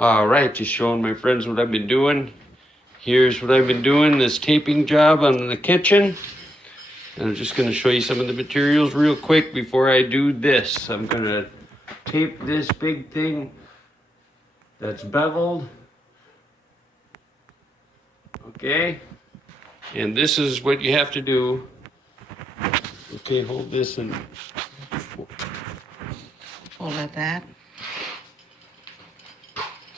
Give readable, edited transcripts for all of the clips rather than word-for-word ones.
All right, just showing my friends what I've been doing. Here's what I've been doing, this taping job on the kitchen. And I'm just gonna show you some of the materials real quick before I do this. I'm gonna tape this big thing that's beveled. Okay, and this is what you have to do. Okay, hold this and Hold like that.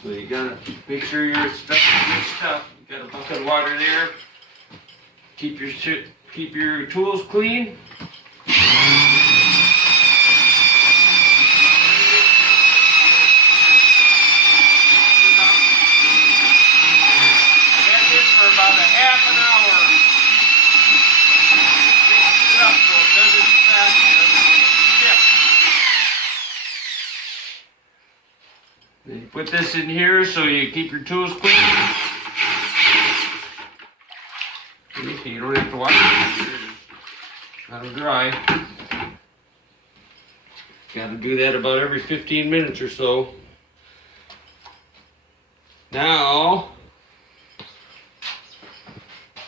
so you gotta make sure your stuff is good stuff. You got a bucket of water there. Keep your tools clean. For about a half an hour. Mix it up so it doesn't fast, it doesn't get stiff. Then you put this in here so you keep your tools clean. You don't have to watch it. Let them dry. Got to do that about every 15 minutes or so. Now,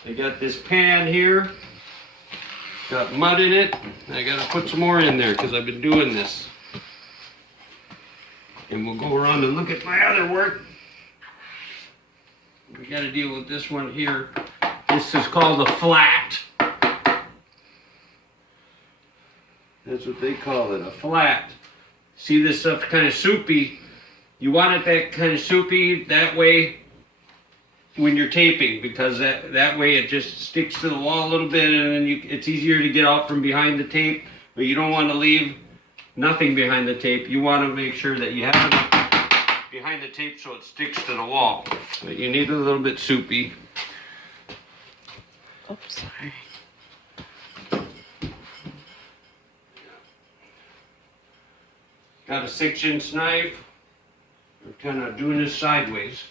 I got this pan here, got mud in it. I gotta put some more in there because I've been doing this. And we'll go around and look at my other work. We gotta deal with this one here. This is called a flat. That's what they call it, a flat. See this stuff kind of soupy. You want it that kind of soupy, that way when you're taping, because that way it just sticks to the wall a little bit, and then it's easier to get out from behind the tape. But you don't want to leave nothing behind the tape. You want to make sure that you have it behind the tape so it sticks to the wall. But you need it a little bit soupy. Oops, sorry. Got a 6-inch knife. We're kind of doing this sideways.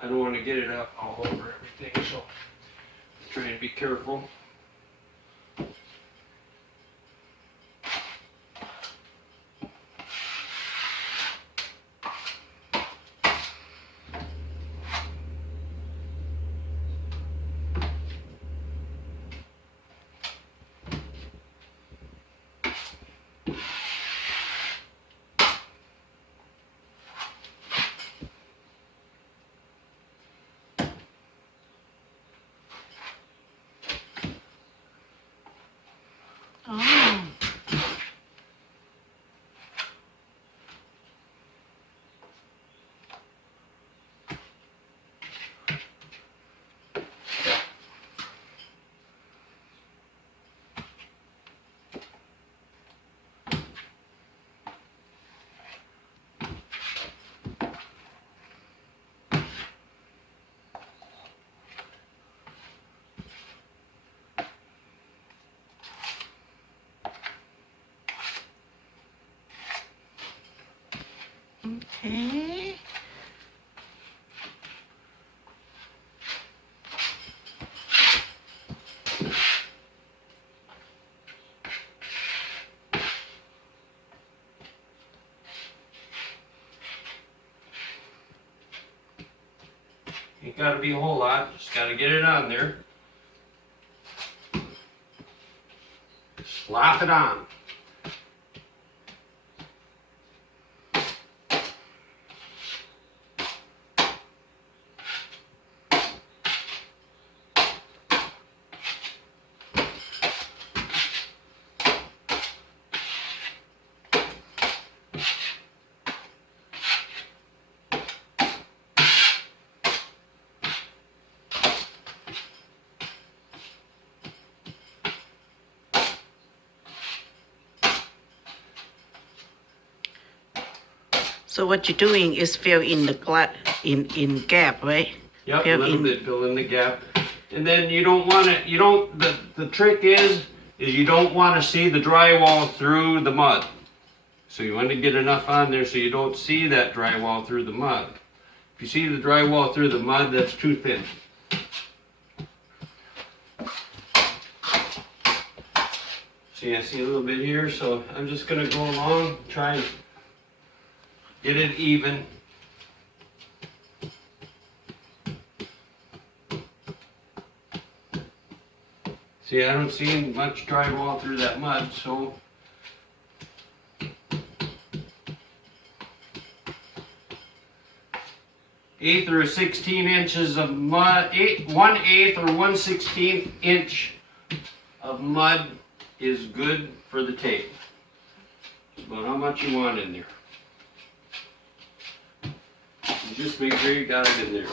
I don't want to get it up all over everything, so I'm trying to be careful. Oh. Okay. Ain't got to be a whole lot, just got to get it on there. Slap it on. So what you're doing is fill in the in gap, right? Yep, a little bit, fill in the gap. And then you don't want to, the trick is you don't want to see the drywall through the mud. So you want to get enough on there so you don't see that drywall through the mud. If you see the drywall through the mud, that's too thin. See, I see a little bit here, so I'm just going to go along, try and Get it even. See, I don't see much drywall through that mud, so eighth or 16 inches of mud, 1/8 or 1/16 inch of mud is good for the tape. It's about how much you want in there. You just make sure you got it in there.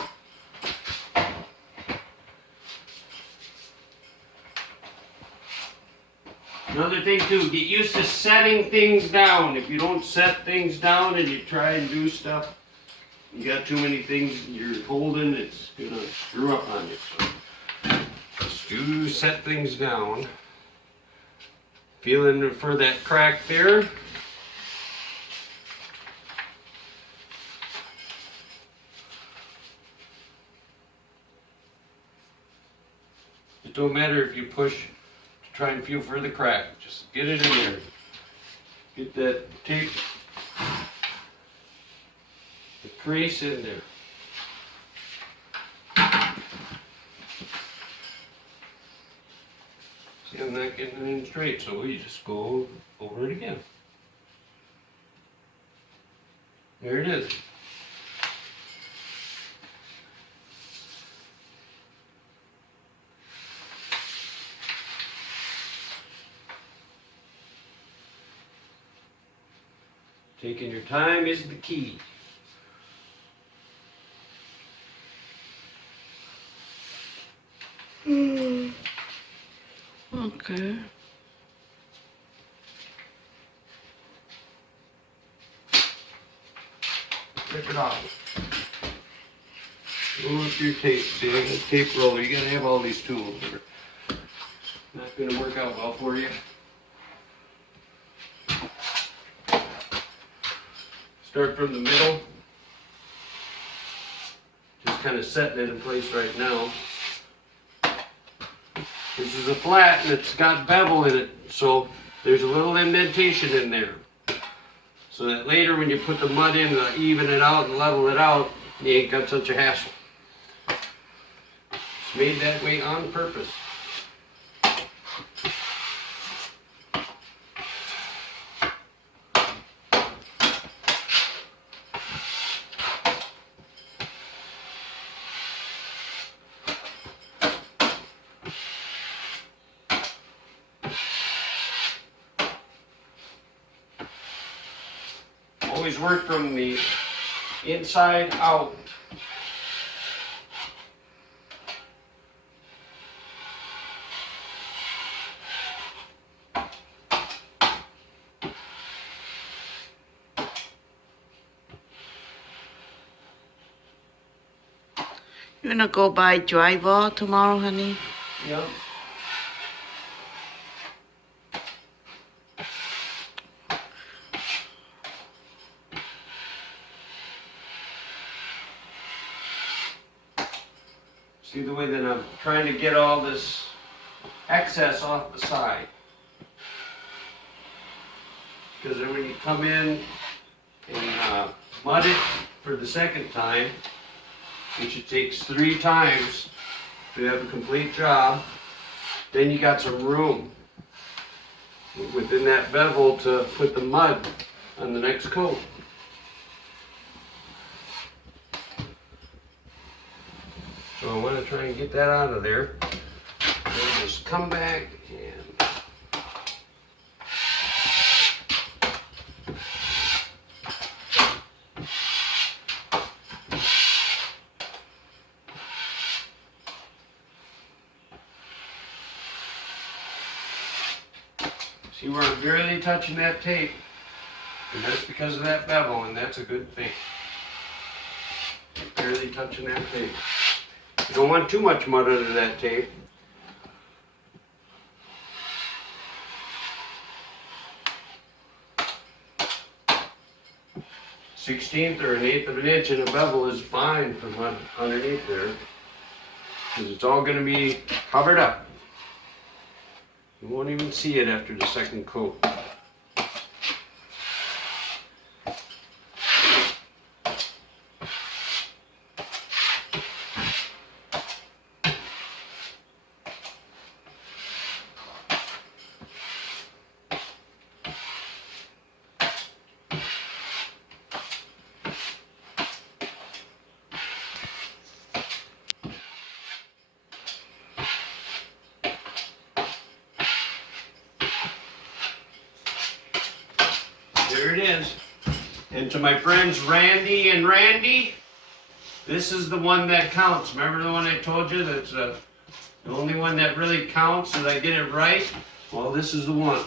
Another thing too, get used to setting things down. If you don't set things down and you try and do stuff, you got too many things you're holding, it's gonna screw up on you. So just do set things down. Feeling for that crack there. It don't matter if you push to try and feel for the crack. Just get it in there. Get that tape, the crease in there. See, I'm not getting it in straight, so we just go over it again. There it is. Taking your time is the key. Okay. Rip it off. Roll up your tape. See, I got a tape roller. You gotta have all these tools. They're not gonna work out well for you. Start from the middle. Just kind of setting it in place right now. This is a flat and it's got bevel in it, so there's a little indentation in there. So that later when you put the mud in to even it out and level it out, you ain't got such a hassle. It's made that way on purpose. Always work from the inside out. You gonna go buy drywall tomorrow, honey? Yep. See the way that I'm trying to get all this excess off the side. Because then when you come in and mud it for the second time, which it takes 3 times to have a complete job, then you got some room within that bevel to put the mud on the next coat. So I want to try and get that out of there. And just come back and see where I'm barely touching that tape. And that's because of that bevel, and that's a good thing. Barely touching that tape. You don't want too much mud under that tape. Sixteenth or 1/8 of an inch in a bevel is fine for mud underneath there, because it's all going to be covered up. You won't even see it after the second coat. is. And to my friends Randy and Randy, this is the one that counts. Remember the one I told you that's the only one that really counts, that I get it right? Well, this is the one.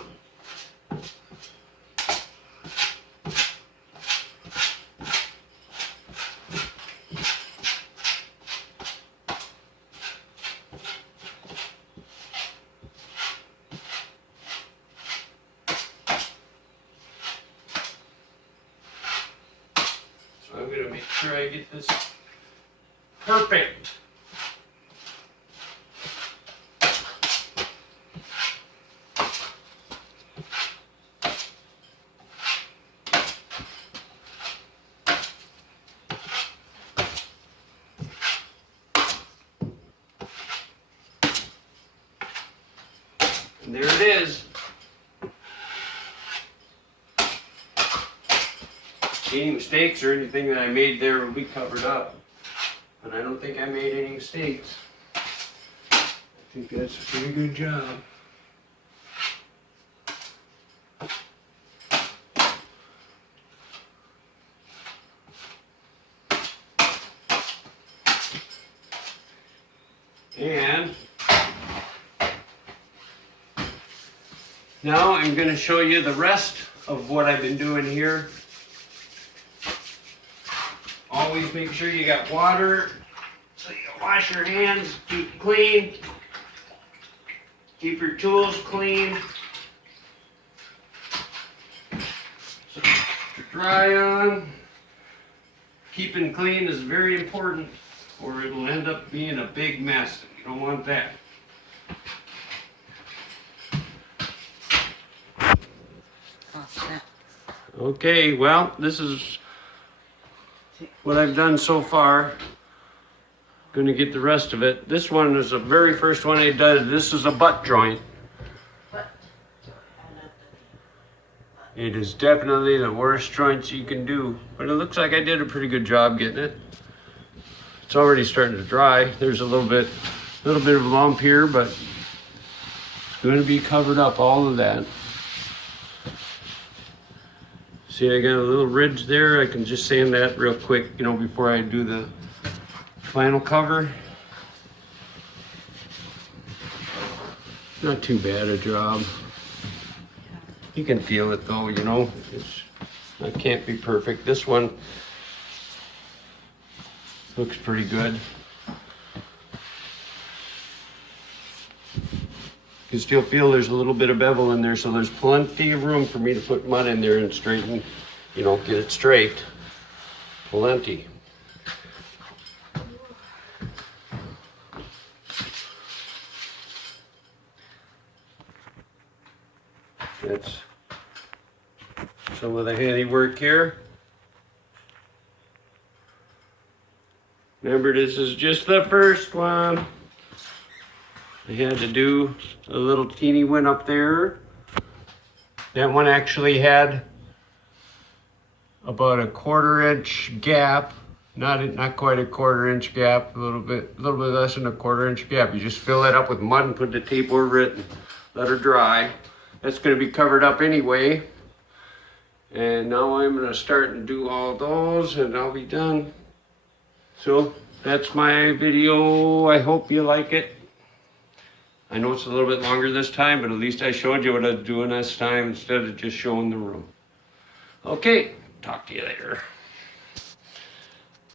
So I'm going to make sure I get this perfect. And there it is. Any mistakes or anything that I made there will be covered up. But I don't think I made any mistakes. I think that's a pretty good job. And now I'm going to show you the rest of what I've been doing here. Always make sure you got water so you can wash your hands, keep clean, keep your tools clean. So to dry on, keeping clean is very important or it'll end up being a big mess. You don't want that. Okay, well, this is what I've done so far. Going to get the rest of it. This one is the very first one I did. This is a butt joint. It is definitely the worst joints you can do, but it looks like I did a pretty good job getting it. It's already starting to dry. There's a little bit of a lump here, but it's going to be covered up, all of that. See, I got a little ridge there. I can just sand that real quick, you know, before I do the final cover. Not too bad a job. You can feel it though, you know. It can't be perfect. This one looks pretty good. You can still feel there's a little bit of bevel in there, so there's plenty of room for me to put mud in there and straighten, you know, get it straight. Plenty. That's some of the handiwork here. Remember, this is just the first one. I had to do a little teeny one up there. That one actually had about a 1/4 inch gap. Not quite a 1/4 inch gap, a little bit less than a 1/4 inch gap. You just fill that up with mud and put the tape over it and let her dry. That's going to be covered up anyway. And now I'm going to start and do all those and I'll be done. So that's my video. I hope you like it. I know it's a little bit longer this time, but at least I showed you what I was doing this time instead of just showing the room. Okay, talk to you later.